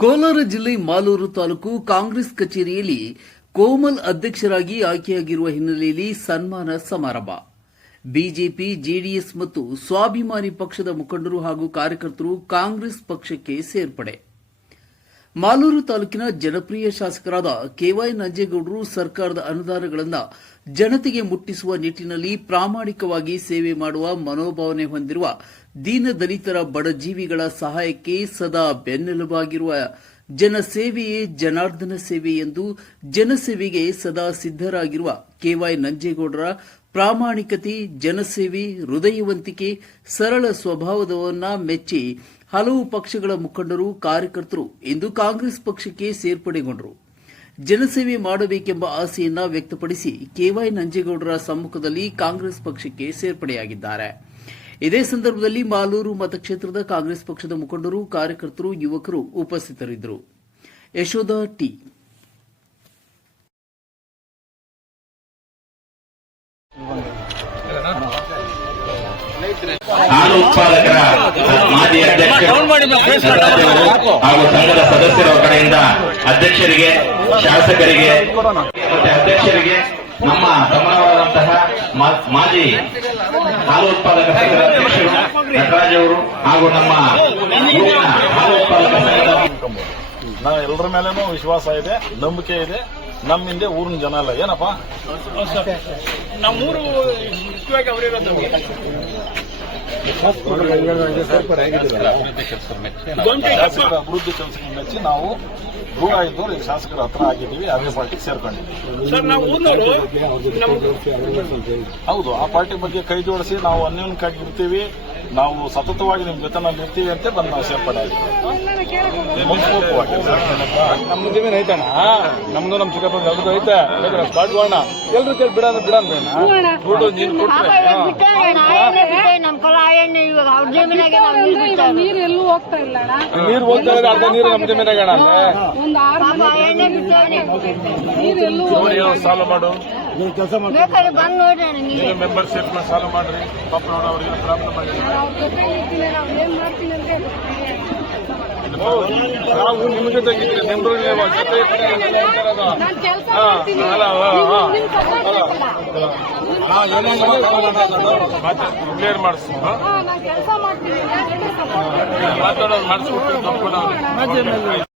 ಕೋಲಾರ ಜಿಲ್ಲೆ ಮಾಲೂರು ತಾಲೂಕು ಕಾಂಗ್ರೆಸ್ ಕಚೇರಿಯಲ್ಲಿ ಕೋಮಲ್ ಅಧ್ಯಕ್ಷರಾಗಿ ಆಯ್ಕೆಯಾಗಿರುವ ಹಿನ್ನೆಲೆಯಲ್ಲಿ ಸನ್ಮಾನ ಸಮಾರಂಭ. ಬಿಜೆಪಿ, ಜೆಡಿಎಸ್ ಮತ್ತು ಸ್ವಾಭಿಮಾನಿ ಪಕ್ಷದ ಮುಖಂಡರು ಹಾಗೂ ಕಾರ್ಯಕರ್ತರು ಕಾಂಗ್ರೆಸ್ ಪಕ್ಷಕ್ಕೆ ಸೇರ್ಪಡೆ. ಮಾಲೂರು ತಾಲೂಕಿನ ಜನಪ್ರಿಯ ಶಾಸಕರಾದ ಕೆವೈ ನಂಜೇಗೌಡರು ಸರ್ಕಾರದ ಅನುದಾನಗಳನ್ನು ಜನತೆಗೆ ಮುಟ್ಟಿಸುವ ನಿಟ್ಟಿನಲ್ಲಿ ಪ್ರಾಮಾಣಿಕವಾಗಿ ಸೇವೆ ಮಾಡುವ ಮನೋಭಾವನೆ ಹೊಂದಿರುವ ದೀನದಲಿತರ ಬಡಜೀವಿಗಳ ಸಹಾಯಕ್ಕೆ ಸದಾ ಬೆನ್ನೆಲುಬಾಗಿರುವ ಜನಸೇವೆಯೇ ಜನಾರ್ದನ ಸೇವೆ ಎಂದು ಜನಸೇವೆಗೆ ಸದಾ ಸಿದ್ದರಾಗಿರುವ ಕೆವೈ ನಂಜೇಗೌಡರ ಪ್ರಾಮಾಣಿಕತೆ, ಜನಸೇವೆ, ಹೃದಯವಂತಿಕೆ, ಸರಳ ಸ್ವಭಾವವನ್ನು ಮೆಚ್ಚಿ ಹಲವು ಪಕ್ಷಗಳ ಮುಖಂಡರು, ಕಾರ್ಯಕರ್ತರು ಇಂದು ಕಾಂಗ್ರೆಸ್ ಪಕ್ಷಕ್ಕೆ ಸೇರ್ಪಡೆಗೊಂಡರು. ಜನಸೇವೆ ಮಾಡಬೇಕೆಂಬ ಆಸೆಯನ್ನ ವ್ಯಕ್ತಪಡಿಸಿ ಕೆವೈ ನಂಜೇಗೌಡರ ಸಮ್ಮುಖದಲ್ಲಿ ಕಾಂಗ್ರೆಸ್ ಪಕ್ಷಕ್ಕೆ ಸೇರ್ಪಡೆಯಾಗಿದ್ದಾರೆ. ಇದೇ ಸಂದರ್ಭದಲ್ಲಿ ಮಾಲೂರು ಮತಕ್ಷೇತ್ರದ ಕಾಂಗ್ರೆಸ್ ಪಕ್ಷದ ಮುಖಂಡರು, ಕಾರ್ಯಕರ್ತರು, ಯುವಕರು ಉಪಸ್ಥಿತರಿದ್ದರು. ಯಶೋಧ ಟಿ. ಹಾಲು ಉತ್ಪಾದಕರ ಮಾಜಿ ಅಧ್ಯಕ್ಷರು ಹಾಗೂ ಸಂಘದ ಸದಸ್ಯರ ಕಡೆಯಿಂದ ಅಧ್ಯಕ್ಷರಿಗೆ, ಶಾಸಕರಿಗೆ ಮತ್ತೆ ಅಧ್ಯಕ್ಷರಿಗೆ, ನಮ್ಮ ಸಮಾನವಾದಂತಹ ಮಾಜಿ ಹಾಲು ಉತ್ಪಾದಕ ಸಂಘದ ಅಧ್ಯಕ್ಷರು ನಟರಾಜ್ ಅವರು ಹಾಗೂ ನಮ್ಮ ಹಾಲು ಉತ್ಪಾದಕ ಸಂಘದ ಎಲ್ಲರ ಮೇಲೇನೂ ವಿಶ್ವಾಸ ಇದೆ, ನಂಬಿಕೆ ಇದೆ. ನಮ್ಮ ಹಿಂದೆ ಊರಿನ ಜನ ಅಲ್ಲ ಏನಪ್ಪ, ನಮ್ಮೂರು ಮುಖ್ಯವಾಗಿ ಅವರಿರೋದು ಅಭಿವೃದ್ಧಿ ಕೆಲಸ ಮೆಚ್ಚಿ ನಾವು ದೂರ ಇದ್ದವರು ಈಗ ಶಾಸಕರ ಹತ್ರ ಆಗಿದ್ದೀವಿ. ಅದೇ ಪಾರ್ಟಿಗೆ ಸೇರ್ಕೊಂಡಿದ್ದೀವಿ. ಹೌದು, ಆ ಪಾರ್ಟಿ ಬಗ್ಗೆ ಕೈ ಜೋಡಿಸಿ ನಾವು ಅನ್ಯೋನ್ಯಕ್ಕಾಗಿ ಇರ್ತೀವಿ. ನಾವು ಸತತವಾಗಿ ನಿಮ್ ಜೊತೆ ನಾವು ಇರ್ತೀವಿ ಅಂತ ಬಂದು ನಾವು ಸೇರ್ಪಡೆ ಆಗಿದ್ದೀವಿ. ನಮ್ದು ಜಮೀನು ಐತಣ್ಣ, ನಮ್ದು ನಮ್ಮ ಚಿಕ್ಕಪ್ಪ ದೊಡ್ಡದು ಐತೆ. ಸ್ಪಾಟ್ ಮಾಡೋಣ, ಎಲ್ರು ಕೇಳಿ ಬಿಡ ದುಡ್ಡು ನೀರು ನೀರು ಎಲ್ಲೂ ಹೋಗ್ತಾ ಇಲ್ಲ. ನೀರು ಹೋಗ್ತಾ ಇದ್ರೆ ಅರ್ಧ ನೀರು ನಮ್ಮ ಜಮೀನಾಗಣ. ಸಾಲ ಮಾಡು, ಕೆಲಸ ಮಾಡಿ, ಮೆಂಬರ್ಶಿಪ್ ಸಾಲ ಮಾಡ್ರಿ. ಪಾಪ ನೋಡ ಅವ್ರಿಗೆ ಪ್ರಾಬ್ಲಮ್ ಆಗಿದೆ. ನಾವು ನಿಮ್ಮ ಜೊತೆ ಕ್ಲಿಯರ್ ಮಾಡಿಸಿ ಮಾತಾಡೋದು ಮಾಡಿಸ್ಬಿಟ್ಟು